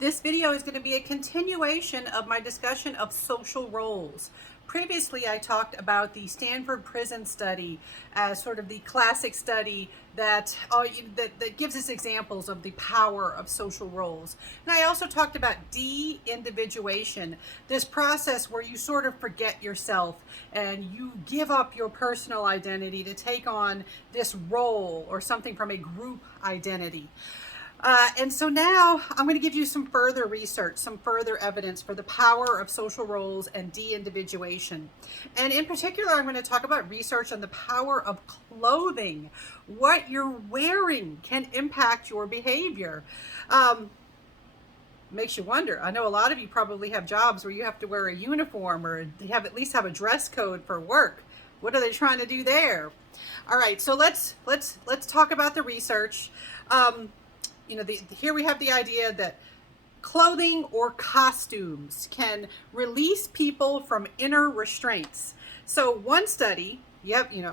This video is going to be a continuation of my discussion of social roles. Previously, I talked about the Stanford prison study as sort of the classic study that gives us examples of the power of social roles. And I also talked about de-individuation, this process where you sort of forget yourself and you give up your personal identity to take on this role or something from a group identity. And so now I'm going to give you some further research, some further evidence for the power of social roles and de-individuation. And in particular, I'm going to talk about research on the power of clothing. What you're wearing can impact your behavior. Makes you wonder. I know a lot of you probably have jobs where you have to wear a uniform or at least have a dress code for work. What are they trying to do there? All right, so let's talk about the research. Here we have the idea that clothing or costumes can release people from inner restraints. So one study,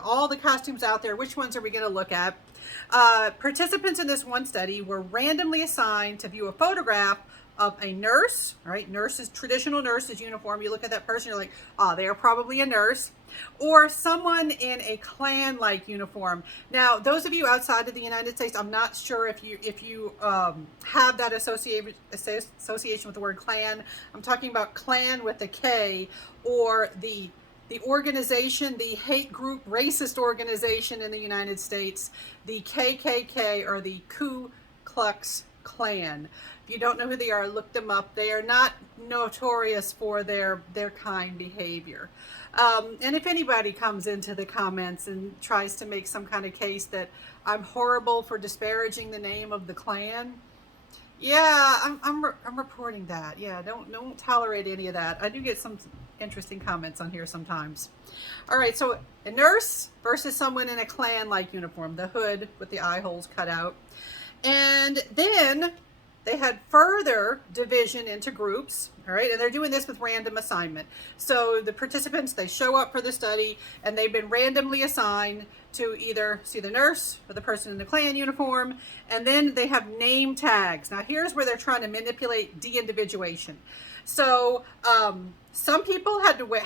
all the costumes out there, which ones are we going to look at? Participants in this one study were randomly assigned to view a photograph of a nurse, right? Traditional nurse's uniform. You look at that person, you're like, oh, they are probably a nurse. Or someone in a Klan-like uniform. Now, those of you outside of the United States, I'm not sure if you have that association with the word Klan. I'm talking about Klan with a K, or the organization, the hate group, racist organization in the United States, the KKK, or the Ku Klux Klan. If you don't know who they are, look them up. They are not notorious for their kind behavior. And if anybody comes into the comments and tries to make some kind of case that I'm horrible for disparaging the name of the Klan, yeah, I'm reporting that. Yeah, don't tolerate any of that. I do get some interesting comments on here sometimes. All right, so a nurse versus someone in a Klan-like uniform, the hood with the eye holes cut out. And then they had further division into groups, all right? And they're doing this with random assignment. So the participants, they show up for the study and they've been randomly assigned to either see the nurse or the person in the Klan uniform. And then they have name tags. Now here's where they're trying to manipulate de-individuation. So some people had to wear,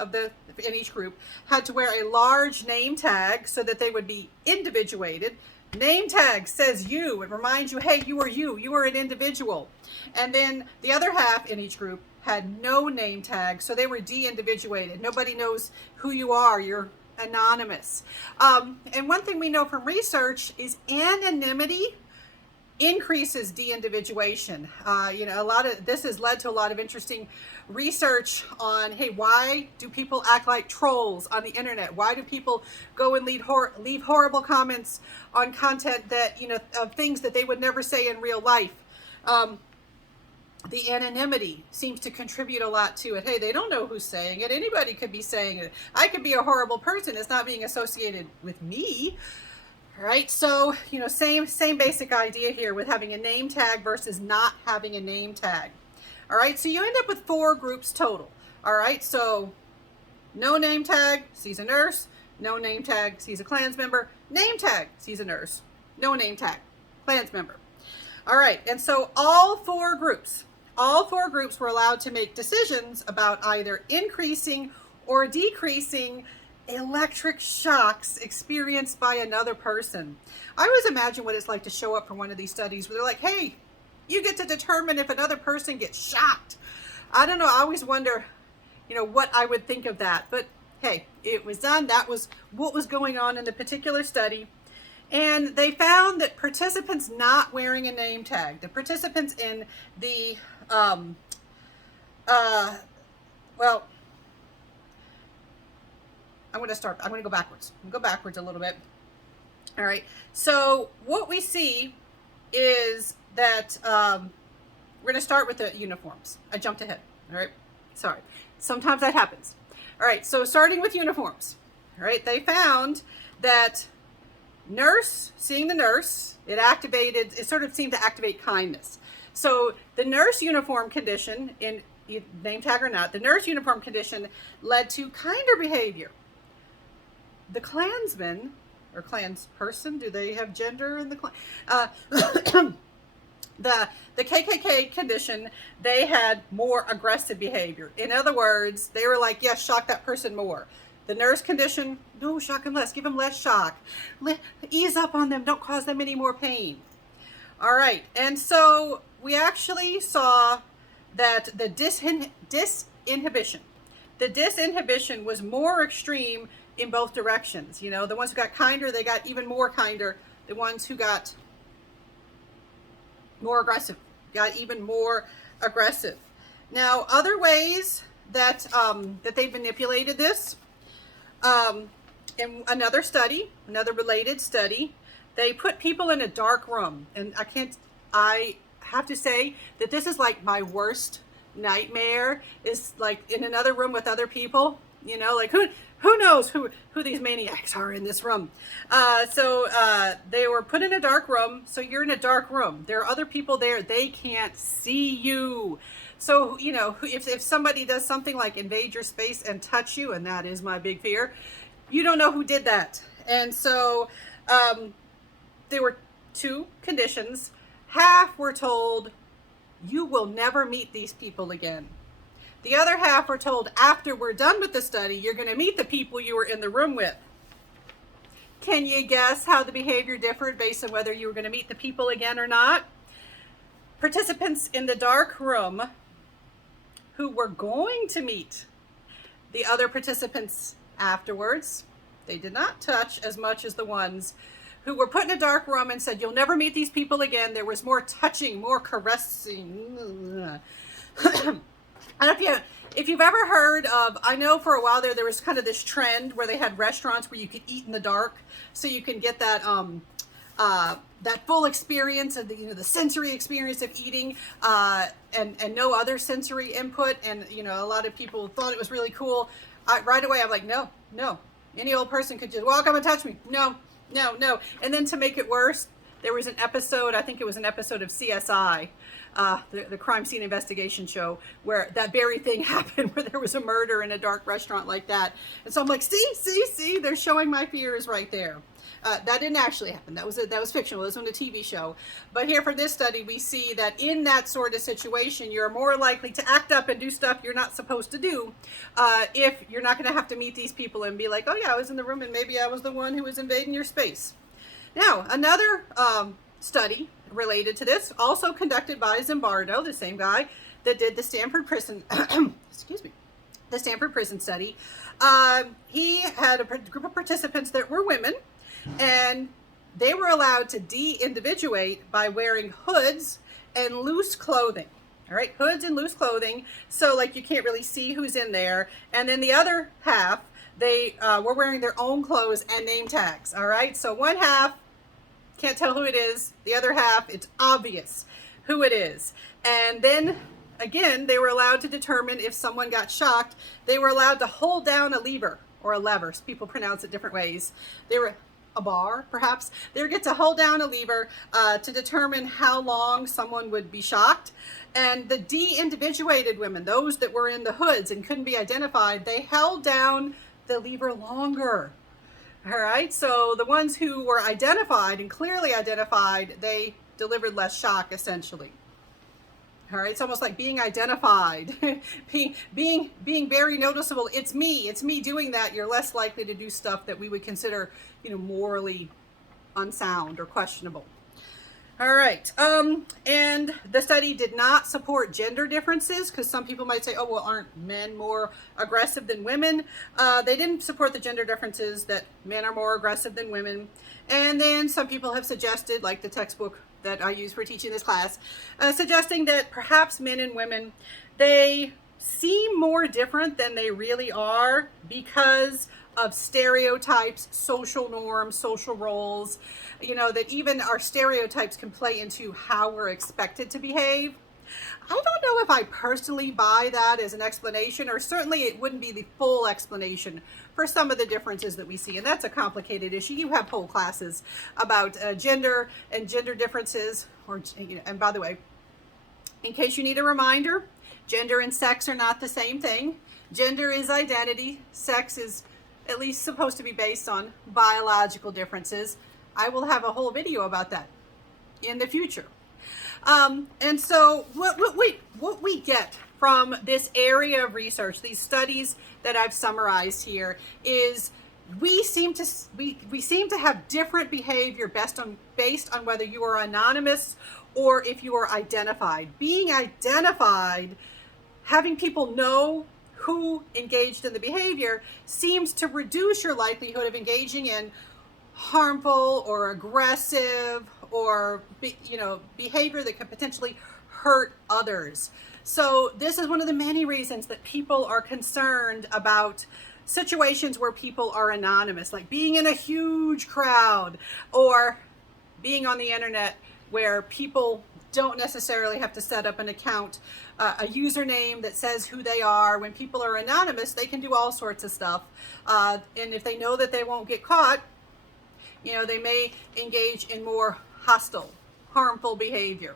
in each group, had to wear a large name tag so that they would be individuated. Name tag says you. It reminds you, hey, you are an individual. And then the other half in each group had no name tag, so they were de-individuated. Nobody knows who you are. You're anonymous. And one thing we know from research is anonymity increases de-individuation. This has led to a lot of interesting research on, hey, why do people act like trolls on the internet? Why do people go and leave horrible comments on content that, of things that they would never say in real life? The anonymity seems to contribute a lot to it. Hey, they don't know who's saying it. Anybody could be saying it. I could be a horrible person. It's not being associated with me. Right, so same basic idea here with having a name tag versus not having a name tag. All right, so you end up with 4 groups total. All right, so no name tag, sees a nurse. No name tag, sees a Klans member. Name tag, sees a nurse. No name tag, Klans member. All right, and so all four groups were allowed to make decisions about either increasing or decreasing electric shocks experienced by another person. I always imagine what it's like to show up for one of these studies where they're like, hey, you get to determine if another person gets shocked. I don't know, I always wonder, what I would think of that. But hey, it was done. That was what was going on in the particular study. And they found that participants not wearing a name tag, the participants in the, I'm going to go backwards. Go backwards a little bit. All right. So what we see is that we're going to start with the uniforms. I jumped ahead. All right. Sorry. Sometimes that happens. All right. So starting with uniforms. All right. They found that seeing the nurse, it sort of seemed to activate kindness. So the nurse uniform condition, in name tag or not, the nurse uniform condition led to kinder behavior. The Klansman, or Klansperson, do they have gender in the Klan? The KKK condition, they had more aggressive behavior. In other words, they were like, yes, shock that person more. The nurse condition, no, shock them less, give them less shock. Ease up on them, don't cause them any more pain. All right, and so we actually saw that the disinhibition was more extreme in both directions. You know, the ones who got kinder, they got even more kinder. The ones who got more aggressive got even more aggressive. Now, other ways that that they manipulated this, in another related study, they put people in a dark room, and I have to say that this is like my worst nightmare, is like in another room with other people, you know, like who knows who these maniacs are in this room. So they were put in a dark room. So you're in a dark room. There are other people there. They can't see you. So, you know, if somebody does something like invade your space and touch you, and that is my big fear, you don't know who did that. And so there were two conditions. Half were told, you will never meet these people again. The other half were told, after we're done with the study, you're going to meet the people you were in the room with. Can you guess how the behavior differed based on whether you were going to meet the people again or not? Participants in the dark room who were going to meet the other participants afterwards, they did not touch as much as the ones who were put in a dark room and said, you'll never meet these people again. There was more touching, more caressing. I don't know if you've ever heard of, I know for a while there was kind of this trend where they had restaurants where you could eat in the dark, so you can get that that full experience of the sensory experience of eating, and no other sensory input. And a lot of people thought it was really cool. Right away I'm like, no, any old person could just walk up and touch me. No. And then to make it worse, there was an episode, I think it was an episode of CSI, the crime scene investigation show, where that very thing happened, where there was a murder in a dark restaurant like that. And so I'm like, see, they're showing my fears right there. That didn't actually happen. That was fictional. It was on a TV show. But here for this study, we see that in that sort of situation, you're more likely to act up and do stuff you're not supposed to do, if you're not going to have to meet these people and be like, oh yeah, I was in the room and maybe I was the one who was invading your space. Now, another study related to this, also conducted by Zimbardo, the same guy that did the Stanford prison, the Stanford prison study. He had a group of participants that were women, and they were allowed to de-individuate by wearing hoods and loose clothing. All right, hoods and loose clothing, so like you can't really see who's in there. And then the other half, they were wearing their own clothes and name tags. All right, so one half can't tell who it is. The other half, it's obvious who it is. And then again, they were allowed to determine if someone got shocked. They were allowed to hold down a lever or a lever. People pronounce it different ways. They were a bar, perhaps. They would get to hold down a lever to determine how long someone would be shocked. And the de-individuated women, those that were in the hoods and couldn't be identified, they held down the lever longer. All right, so the ones who were identified and clearly identified, they delivered less shock, essentially. All right, it's almost like being identified, being very noticeable. It's me doing that. You're less likely to do stuff that we would consider, morally unsound or questionable. All right, and the study did not support gender differences, because some people might say, oh, well, aren't men more aggressive than women? They didn't support the gender differences, that men are more aggressive than women. And then some people have suggested, like the textbook that I use for teaching this class, suggesting that perhaps men and women, they seem more different than they really are because of stereotypes, social norms, social roles, that even our stereotypes can play into how we're expected to behave. I don't know if I personally buy that as an explanation, or certainly it wouldn't be the full explanation for some of the differences that we see. And that's a complicated issue. You have whole classes about gender and gender differences. And by the way, in case you need a reminder, gender and sex are not the same thing. Gender is identity. Sex is at least supposed to be based on biological differences. I will have a whole video about that in the future. And so what we get from this area of research, these studies that I've summarized here, is we seem to have different behavior based on whether you are anonymous or if you are identified. Being identified, having people know who engaged in the behavior, seems to reduce your likelihood of engaging in harmful or aggressive or behavior that could potentially hurt others. So this is one of the many reasons that people are concerned about situations where people are anonymous, like being in a huge crowd or being on the internet where people don't necessarily have to set up an account, a username that says who they are. When people are anonymous, they can do all sorts of stuff. And if they know that they won't get caught, they may engage in more hostile, harmful behavior.